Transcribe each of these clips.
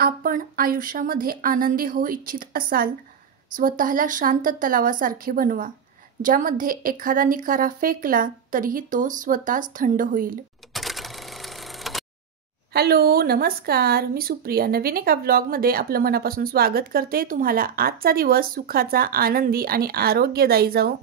आपण आयुष्यामध्ये आनंदी होऊ इच्छित असाल, स्वतःला शांत तलावासारखे बनवा, ज्यामध्ये एखादा निखारा फेकला तरीही तो स्वतःच थंड होईल. हॅलो, नमस्कार. मी सुप्रिया नवीन एका व्लॉगमध्ये आपलं मनापासून स्वागत करते. तुम्हाला आजचा दिवस सुखाचा, आनंदी आणि आरोग्यदायी जाओ.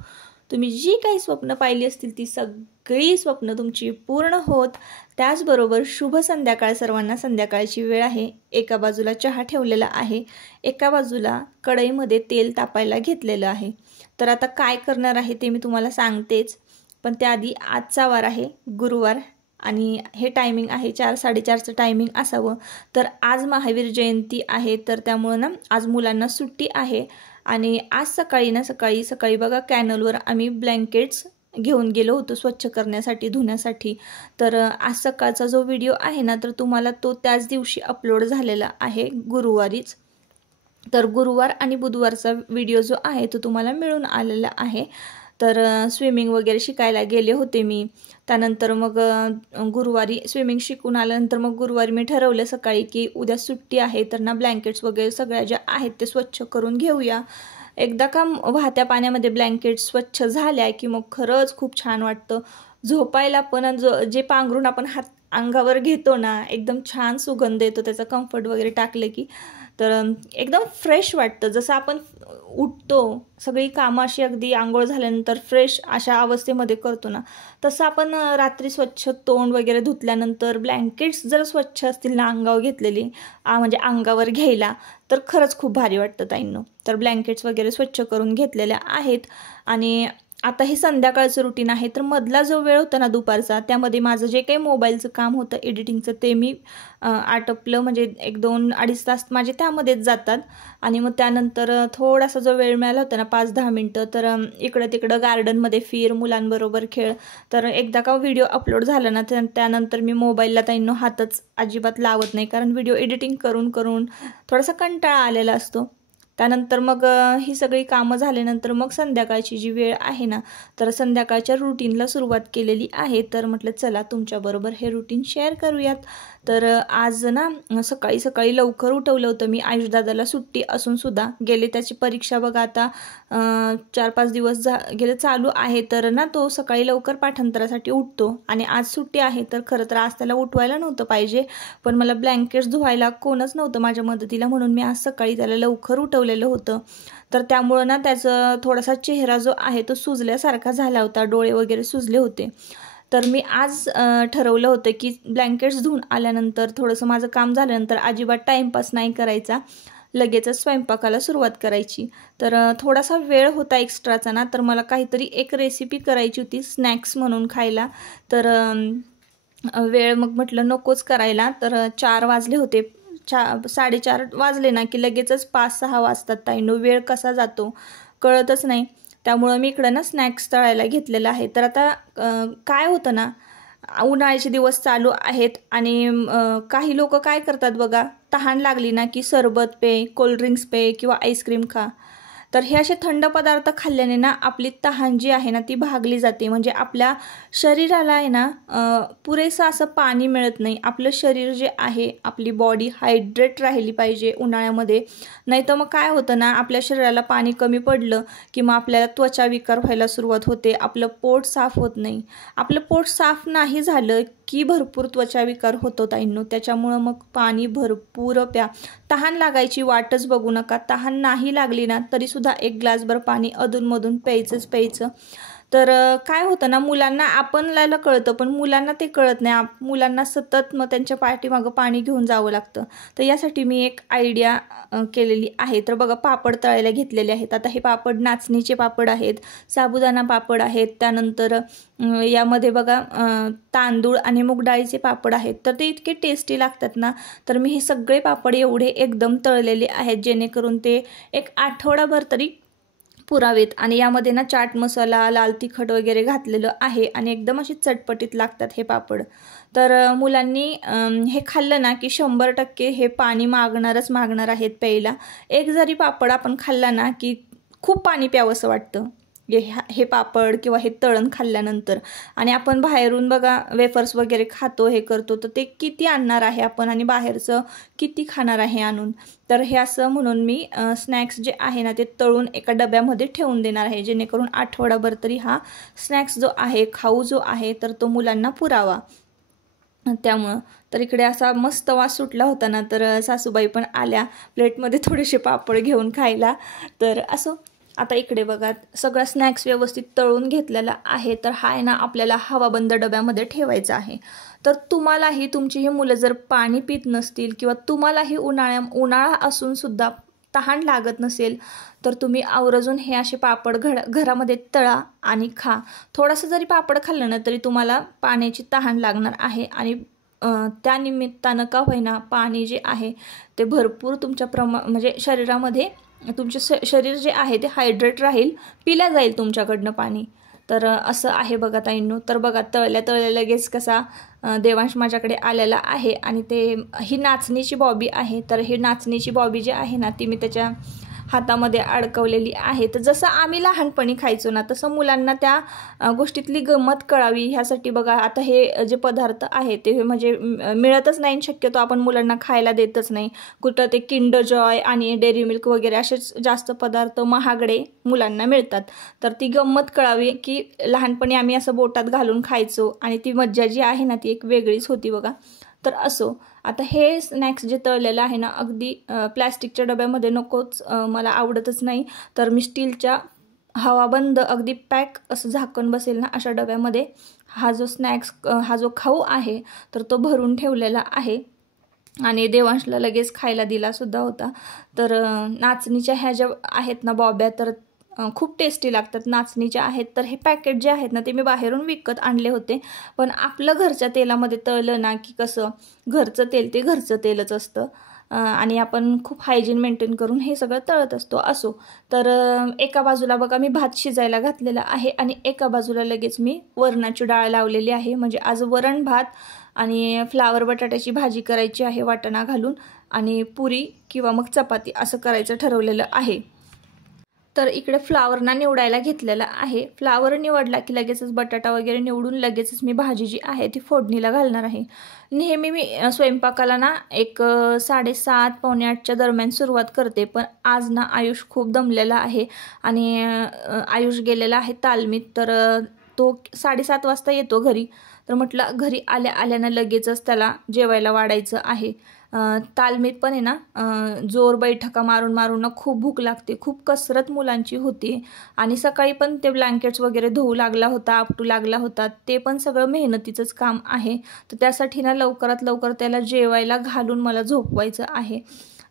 तुम्ही जी काही स्वप्न पाहिली असतील ती सगळी स्वप्न तुमची पूर्ण होत. त्याचबरोबर शुभ संध्याकाळ. सर्वांना संध्याकाळची वेळ आहे. एका बाजूला चहा ठेवलेला आहे, एका बाजूला कढईमध्ये तेल तापायला घेतलेलं आहे. तर आता काय करणार आहे ते मी तुम्हाला सांगतेच, पण त्याआधी आजचा वार आहे गुरुवार आणि हे टायमिंग आहे 4-4:30चं टायमिंग असावं. तर आज महावीर जयंती आहे, तर त्यामुळं ना आज मुलांना सुट्टी आहे. आणि आज सकाळी बघा कॅनलवर आम्ही ब्लँकेट्स घेऊन गेलो होतो स्वच्छ करण्यासाठी, धुण्यासाठी. तर आज सकाळचा जो व्हिडिओ आहे ना, तर तुम्हाला तो त्याच दिवशी अपलोड झालेला आहे गुरुवारीच. तर गुरुवार आणि बुधवारचा व्हिडिओ जो आहे तो तुम्हाला मिळून आलेला आहे. तर स्विमिंग वगैरे शिकायला गेले होते मी. त्यानंतर मग गुरुवारी स्विमिंग शिकून आल्यानंतर मग गुरुवारी मी ठरवलं सकाळी की उद्या सुट्टी आहे, तर ना ब्लँकेट्स वगैरे सगळ्या ज्या आहेत ते स्वच्छ करून घेऊया. एकदा का वाहत्या पाण्यामध्ये ब्लँकेट स्वच्छ झाल्या की मग खरंच खूप छान वाटतं झोपायला पण. जे पांघरून आपण हात अंगावर घेतो ना, एकदम छान सुगंध येतो त्याचा, कम्फर्ट वगैरे टाकले की. तर एकदम फ्रेश वाटतं. जसं आपण उठतो, सगळी कामं अशी अगदी आंघोळ झाल्यानंतर फ्रेश अशा अवस्थेमध्ये करतो ना, तसं आपण रात्री स्वच्छ तोंड वगैरे धुतल्यानंतर ब्लँकेट्स जर स्वच्छ असतील ना अंगावर घेतलेली, म्हणजे अंगावर घ्यायला, तर खरंच खूप भारी वाटतं ताईंनो. तर ब्लँकेट्स वगैरे स्वच्छ करून घेतलेल्या आहेत. आणि आता हे संध्याकाळचं रुटीन आहे. तर मधला जो वेळ होता ना दुपारचा, त्यामध्ये माझं जे काही मोबाईलचं काम होतं एडिटिंगचं ते मी आटपलं. म्हणजे 1-2-2.5 तास माझे त्यामध्येच जातात. आणि मग त्यानंतर थोडासा जो वेळ मिळाला होता ना 5-10 मिनटं, तर इकडं तिकडं गार्डनमध्ये फिर, मुलांबरोबर खेळ. तर एकदा का व्हिडिओ अपलोड झाला ना, त्यानंतर मी मोबाईलला ताईंनो हातच अजिबात लावत नाही, कारण व्हिडिओ एडिटिंग करून करून थोडासा कंटाळा आलेला असतो. त्यानंतर मग ही सगळी कामं झाल्यानंतर मग संध्याकाळची जी वेळ आहे ना, तर संध्याकाळच्या रुटीनला सुरुवात केलेली आहे. तर म्हटलं चला तुमच्याबरोबर हे रुटीन शेअर करूयात. तर आज ना सकाळी लवकर उठवलं होतं मी. आयुषदादाला सुट्टी असून सुद्धा गेले, त्याची परीक्षा बघा आता 4-5 दिवस गेले चालू आहे. तर ना तो सकाळी लवकर पाठांतरासाठी उठतो आणि आज सुट्टी आहे. तर खरं तर आज त्याला उठवायला नव्हतं पाहिजे, पण मला ब्लँकेट्स धुवायला कोणच नव्हतं माझ्या मदतीला, म्हणून मी आज सकाळी त्याला लवकर उठवलेलं होतं. तर त्यामुळं ना त्याचा थोडासा चेहरा जो आहे तो सुजल्यासारखा झाला होता, डोळे वगैरे सुजले होते. तर मी आज ठरवलं होतं की ब्लँकेट्स धुवून आल्यानंतर थोडंसं माझं काम झाल्यानंतर अजिबात टाईमपास नाही करायचा, लगेचच स्वयंपाकाला सुरुवात करायची. तर थोडासा वेळ होता एक्स्ट्राचा ना, तर मला काहीतरी एक रेसिपी करायची होती स्नॅक्स म्हणून खायला. तर वेळ मग म्हटलं नकोच करायला. तर 4 वाजले होते. 4-4:30 वाजले ना की लगेचच 5-6 वाजतात ताईंनो. वेळ कसा जातो कळतच नाही. त्यामुळं मी इकडं ना स्नॅक्स तळायला घेतलेलं आहे. तर आता काय होतं ना, उन्हाळ्याचे दिवस चालू आहेत आणि काही लोक काय करतात बघा, तहान लागली ना की सरबत पे, कोल्ड्रिंक्स पे किंवा आईस्क्रीम खा. तर हे असे थंड पदार्थ खाल्ल्याने ना आपली तहान जी आहे ना ती भागली जाते. म्हणजे आपल्या शरीराला आहे ना पुरेसं असं पाणी मिळत नाही. आपलं शरीर जे आहे, आपली बॉडी हायड्रेट राहिली पाहिजे उन्हाळ्यामध्ये. नाही तर मग काय होतं ना, आपल्या शरीराला पाणी कमी पडलं की मग आपल्याला त्वचा विकार व्हायला सुरुवात होते, आपलं पोट साफ होत नाही. आपलं पोट साफ नाही झालं की भरपूर त्वचा विकार होतो ताईंनो. त्याच्यामुळं मग पाणी भरपूर प्या. तहान लागायची वाटच बघू नका. तहान नाही लागली ना तरीसुद्धा 1 ग्लासभर पाणी अधूनमधून प्यायचं. तर काय होतं ना, मुलांना आपल्याला कळतं पण मुलांना ते कळत नाही. मुलांना सतत मग त्यांच्या पाठीमागं पाणी घेऊन जावं लागतं. तर यासाठी मी एक आयडिया केलेली आहे. तर बघा पापड तळायला घेतलेले आहेत. आता हे पापड नाचणीचे पापड आहेत, साबुदाणा पापड आहेत. त्यानंतर यामध्ये बघा तांदूळ आणि मूग डाळीचे पापड आहेत. तर ते इतके टेस्टी लागतात ना. तर मी हे सगळे पापड एवढे एकदम तळलेले आहेत जेणेकरून ते एक आठवडाभर तरी पुरावेत. आणि यामध्ये ना चाट मसाला, लाल तिखट वगैरे घातलेलं आहे आणि एकदम अशी चटपटीत लागतात हे पापड. तर मुलांनी हे खाल्लं ना की 100% हे पाणी मागणार आहेत प्यायला. एक जरी पापड आपण खाल्ला ना की खूप पाणी प्यावंसं वाटतं. हे पापड किंवा हे तळण खाल्ल्यानंतर. आणि आपण बाहेरून बघा वेफर्स वगैरे खातो, हे करतो, तर ते किती आणणार आहे आपण आणि बाहेरचं किती खाणार आहे आणून. तर हे असं म्हणून मी स्नॅक्स जे आहे ना ते तळून एका डब्यामध्ये ठेवून देणार आहे, जेणेकरून आठवडाभर तरी हा स्नॅक्स जो आहे, खाऊ जो आहे, तर तो मुलांना पुरावा. त्यामुळं तर इकडे असा मस्त वास सुटला होता ना, तर सासूबाई पण आल्या प्लेटमध्ये थोडेसे पापड घेऊन खायला. तर असो, आता इकडे बघा सगळा स्नॅक्स व्यवस्थित तळून घेतलेला आहे. तर हा आहे ना आपल्याला हवाबंद डब्यामध्ये ठेवायचा आहे. तर तुम्हालाही तुमची ही मुलं जर पाणी पित नसतील किंवा तुम्हालाही उन्हाळा असून सुद्धा तहान लागत नसेल, तर तुम्ही आवर्जून हे असे पापड घरामध्ये तळा आणि खा. थोडासा जरी पापड खाल्लं ना तरी तुम्हाला पाण्याची तहान लागणार आहे आणि त्या निमित्तानं का होईना पाणी जे आहे ते भरपूर तुमच्या म्हणजे शरीरामध्ये तुमचे शरीर जे आहे ते हायड्रेट राहील, पिल्या जाईल तुमच्याकडनं पाणी. तर असं आहे बघा ताईंनो. तर बघा तळल्या लगेच कसा देवांश माझ्याकडे आलेला आहे आणि ही नाचणीची बॉबी आहे. तर ही नाचणीची बॉबी जी आहे ना ती मी त्याच्या हातामध्ये अडकवलेली आहे. तर जसं आम्ही लहानपणी खायचो ना तसं मुलांना त्या गोष्टीतली गंमत कळावी ह्यासाठी बघा आता हे जे पदार्थ आहे ते म्हणजे मिळतच नाही, शक्यतो आपण मुलांना खायला देतच नाही. कुठं ते किंडर जॉय आणि डेअरी मिल्क वगैरे असेच जास्त पदार्थ महागडे मुलांना मिळतात. तर ती गंमत कळावी की लहानपणी आम्ही असं बोटात घालून खायचो आणि ती मज्जा जी आहे ना ती एक वेगळीच होती बघा. तर असो, आता हे स्नॅक्स जे तळलेलं आहे ना अगदी प्लॅस्टिकच्या डब्यामध्ये नकोच, मला आवडतच नाही. तर मी स्टीलच्या हवाबंद अगदी पॅक असं झाकण बसेल ना अशा डब्यामध्ये हा जो स्नॅक्स हा जो खाऊ आहे तर तो भरून ठेवलेला आहे आणि देवांशला लगेच खायला दिला सुद्धा होता. तर नाचणीच्या ह्या ज्या आहेत ना बॉब्या तर खूप टेस्टी लागतात, नाचणीच्या आहेत. तर हे पॅकेट जे आहेत ना ते मी बाहेरून विकत आणले होते, पण आपलं घरच्या तेलामध्ये तळलं ना की कसं घरचं तेल ते घरचं तेलच असतं आणि आपण खूप हायजीन मेंटेन करून हे सगळं तळत असतो. असो, तर एका बाजूला बघा मी भात शिजायला घातलेला आहे आणि एका बाजूला लगेच मी वरणाची डाळ लावलेली आहे. म्हणजे आज वरण भात आणि फ्लावर बटाट्याची भाजी करायची आहे वाटणा घालून आणि पुरी किंवा मग चपाती असं करायचं ठरवलेलं आहे. तर इकडे फ्लावरना निवडायला घेतलेला आहे. फ्लावर निवडला की लगेचच बटाटा वगैरे निवडून लगेचच मी भाजी जी आहे ती फोडणीला घालणार आहे. नेहमी मी स्वयंपाकाला ना एक 7:30 पावणे 8च्या दरम्यान सुरुवात करते, पण आज ना आयुष खूप दमलेला आहे आणि आयुष गेलेला आहे तालमीत. तर तो 7:30 वाजता येतो घरी. तर म्हटलं घरी आल्यानं लगेचच त्याला जेवायला वाढायचं आहे. तालमीत पण आहे ना जोर बैठका मारून ना खूप भूक लागते, खूप कसरत मुलांची होती आणि सकाळी पण ते ब्लँकेट्स वगैरे धुवू लागला होता, आपटू लागला होता, ते पण सगळं मेहनतीचंच काम आहे. तर त्यासाठी ना लवकरात लवकर त्याला जेवायला घालून मला झोपवायचं आहे.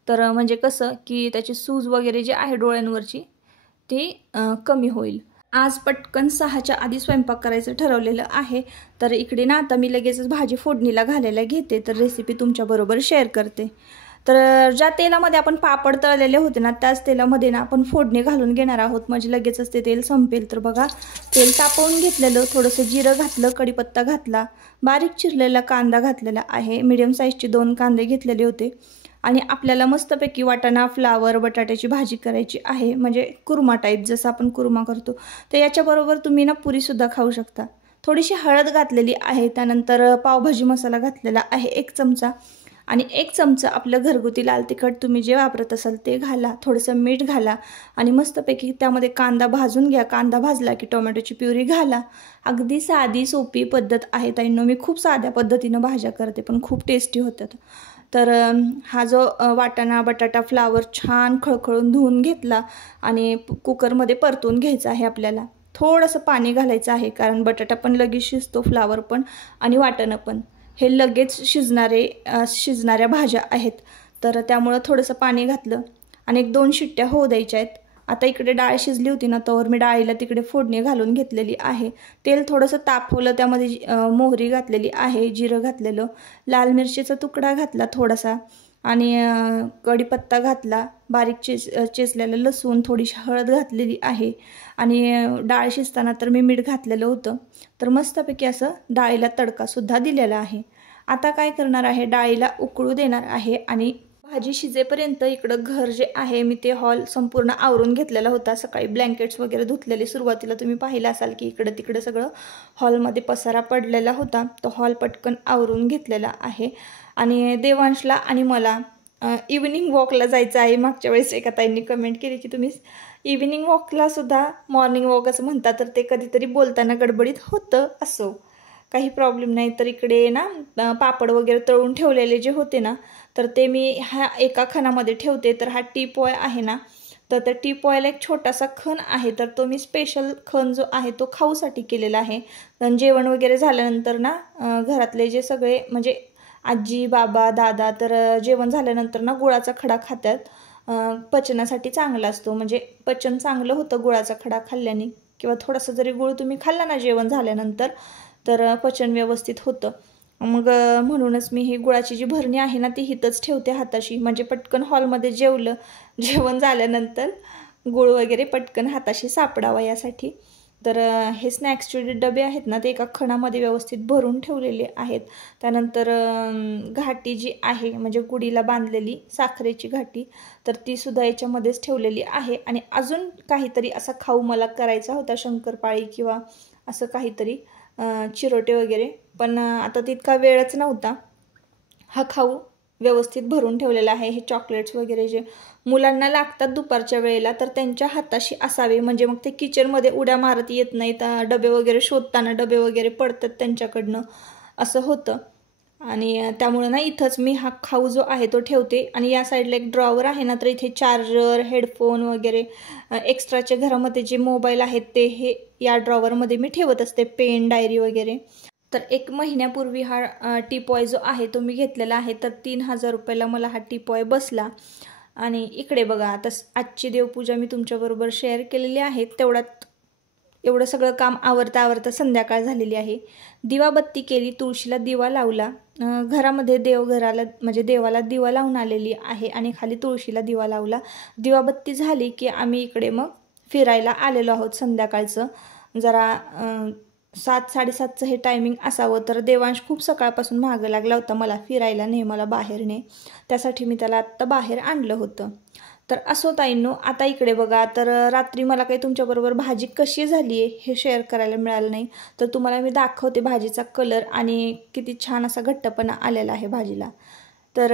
तर म्हणजे कसं की त्याची सूज वगैरे जी आहे डोळ्यांवरची ती कमी होईल. आज पटकन 6च्या आधी स्वयंपाक करायचं ठरवलेलं आहे. तर इकडे ना आता मी लगेचच भाजी फोडणीला घालायला घेते, तर रेसिपी तुमच्याबरोबर शेअर करते. तर ज्या तेलामध्ये आपण पापड तळलेले होते ना त्याच तेलामध्ये ना आपण फोडणी घालून घेणार आहोत, म्हणजे लगेचच ते तेल संपेल. तर बघा तेल तापवून घेतलेलं, थोडंसं जिरं घातलं, कढीपत्ता घातला, बारीक चिरलेला कांदा घातलेला आहे, मीडियम साईजचे 2 कांदे घेतलेले होते आणि आपल्याला मस्तपैकी वाटाणा फ्लावर बटाट्याची भाजी करायची आहे, म्हणजे कुर्मा टाईप जसं आपण कुर्मा करतो. तर याच्याबरोबर तुम्ही ना पुरीसुद्धा खाऊ शकता. थोडीशी हळद घातलेली आहे, त्यानंतर पावभाजी मसाला घातलेला आहे 1 चमचा आणि 1 चमचा आपलं घरगुती लाल तिखट तुम्ही जे वापरत असाल ते घाला, थोडंसं मीठ घाला आणि मस्तपैकी त्यामध्ये कांदा भाजून घ्या. कांदा भाजला की टोमॅटोची प्युरी घाला. अगदी साधी सोपी पद्धत आहे ताईंनो. मी खूप साध्या पद्धतीनं भाज्या करते पण खूप टेस्टी होतात. तर हा जो वाटाणा बटाटा फ्लावर छान खळखळून धुवून घेतला आणि कुकरमध्ये परतून घ्यायचा आहे. आपल्याला थोडंसं पाणी घालायचं आहे, कारण बटाटा पण लगेच शिजतो, फ्लावर पण आणि वाटाणा पण हे लगेच शिजणाऱ्या भाज्या आहेत. तर त्यामुळं थोडंसं पाणी घातलं आणि 1-2 शिट्ट्या होऊ द्यायच्या आहेत. आता इकडे डाळ शिजली होती ना तोवर मी डाळीला तिकडे फोडणी घालून घेतलेली आहे. तेल थोडंसं तापवलं, त्यामध्ये मोहरी घातलेली आहे, जिरं घातलेलं, लाल मिरचीचा तुकडा घातला थोडासा आणि कढीपत्ता घातला, बारीक चेचलेलं लसूण, थोडीशी हळद घातलेली आहे आणि डाळ शिजताना तर मी मीठ घातलेलं होतं. तर मस्तपैकी असं डाळीला तडकासुद्धा दिलेला आहे. आता काय करणार आहे, डाळीला उकळू देणार आहे आणि भाजी शिजेपर्यंत इकडं घर जे आहे मी ते हॉल संपूर्ण आवरून घेतलेला होता. सकाळी ब्लँकेट्स वगैरे धुतलेले, सुरुवातीला तुम्ही पाहिलं असाल की इकडं तिकडं सगळं हॉलमध्ये पसारा पडलेला होता. तो हॉल पटकन आवरून घेतलेला आहे. आणि देवांशला आणि मला इव्हिनिंग वॉकला जायचं आहे. मागच्या वेळेस एका ताईंनी कमेंट केली की तुम्ही इव्हिनिंग वॉकला सुद्धा मॉर्निंग वॉक असं म्हणता, तर ते कधीतरी बोलताना गडबडीत होतं. असो, काही प्रॉब्लेम नाही. तर इकडे ना पापड वगैरे तळून ठेवलेले जे होते ना, तर ते मी ह्या एका खणामध्ये ठेवते. तर हा टीपॉय आहे ना, तर त्या टीपॉयला एक छोटासा खण आहे, तर तो मी स्पेशल खण जो आहे तो खाऊसाठी केलेला आहे. पण जेवण वगैरे झाल्यानंतर ना घरातले जे सगळे म्हणजे आजी बाबा दादा तर जेवण झाल्यानंतर ना गुळाचा खडा खातात. पचनासाठी चांगला असतो, म्हणजे पचन चांगलं होतं गुळाचा खडा खाल्ल्याने, किंवा थोडासा जरी गुळ तुम्ही खाल्ला ना जेवण झाल्यानंतर तर पचन व्यवस्थित होतं. मग म्हणूनच मी ही गुळाची जी भरणी आहे ना ती हितच ठेवते हाताशी, म्हणजे पटकन हॉलमध्ये जेवण झाल्यानंतर गुळ वगैरे पटकन हाताशी सापडावा यासाठी. तर हे स्नॅक्सचे जे डबे आहेत ना ते एका खणामध्ये व्यवस्थित भरून ठेवलेले आहेत. त्यानंतर घाटी जी आहे म्हणजे गुढीला बांधलेली साखरेची घाटी, तर ती सुद्धा याच्यामध्येच ठेवलेली आहे. आणि अजून काहीतरी असा खाऊ मला करायचा होता, शंकरपाळी किंवा असं काहीतरी चिरोटे वगैरे, पण आता तितका वेळच नव्हता. हा खाऊ व्यवस्थित भरून ठेवलेला आहे. हे चॉकलेट्स वगैरे जे मुलांना लागतात दुपारच्या वेळेला तर त्यांच्या हाताशी असावे, म्हणजे मग ते किचनमध्ये उड्या मारत येत नाहीत, डबे वगैरे शोधताना डबे वगैरे पडतात त्यांच्याकडनं, असं होतं. आणि त्यामुळे ना इथंच मी हा खाऊ जो आहे तो ठेवते. आणि या साईडला एक ड्रॉवर आहे ना, तर इथे चार्जर, हेडफोन वगैरे एक्स्ट्राचे घरामध्ये जे मोबाईल आहेत ते हे या ड्रॉवरमध्ये मी ठेवत असते, पेन, डायरी वगैरे. तर 1 महिन्यापूर्वी हा टीपॉय जो आहे तो मी घेतलेला आहे. तर 3000 रुपयाला मला हा टीपॉय बसला. आणि इकडे बघा, आता आजची देवपूजा मी तुमच्याबरोबर शेअर केलेली आहे. तेवढ्यात एवढं सगळं काम आवरता संध्याकाळ झालेली आहे. दिवाबत्ती केली, तुळशीला दिवा लावला, घरामध्ये देवघराला म्हणजे देवाला दिवा लावून आलेली आहे आणि खाली तुळशीला दिवा लावला. दिवाबत्ती झाली की आम्ही इकडे मग फिरायला आलेलो आहोत. संध्याकाळचं जरा 7-7:30चं हे टायमिंग असावं. तर देवांश खूप सकाळपासून मागं लागला होता मला फिरायला ने, मला बाहेर ने, त्यासाठी मी त्याला आत्ता बाहेर आणलं होतं. तर असो ताईंनो, आता इकडे बघा, तर रात्री मला काही तुमच्याबरोबर भाजी कशी झाली आहे हे शेअर करायला मिळालं नाही. तर तुम्हाला मी दाखवते भाजीचा कलर आणि किती छान असा घट्टपणा आलेला आहे भाजीला. तर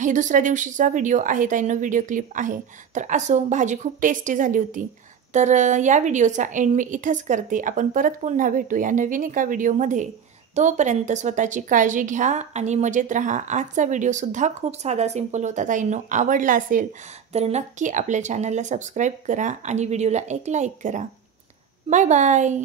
ही दुसऱ्या दिवशीचा व्हिडिओ आहे ताईंनो, व्हिडिओ क्लिप आहे. तर असो, भाजी खूप टेस्टी झाली होती. तर या व्हिडिओचा एंड मी इथंच करते. आपण परत पुन्हा भेटूया नवीन एका व्हिडिओमध्ये. तोपर्यंत स्वतःची काळजी घ्या आणि मजेत राहा. आजचा व्हिडिओसुद्धा खूप साधा सिंपल होता ताईंनो. आवडला असेल तर नक्की आपल्या चॅनलला सबस्क्राईब करा आणि व्हिडिओला एक लाईक करा. Bye bye.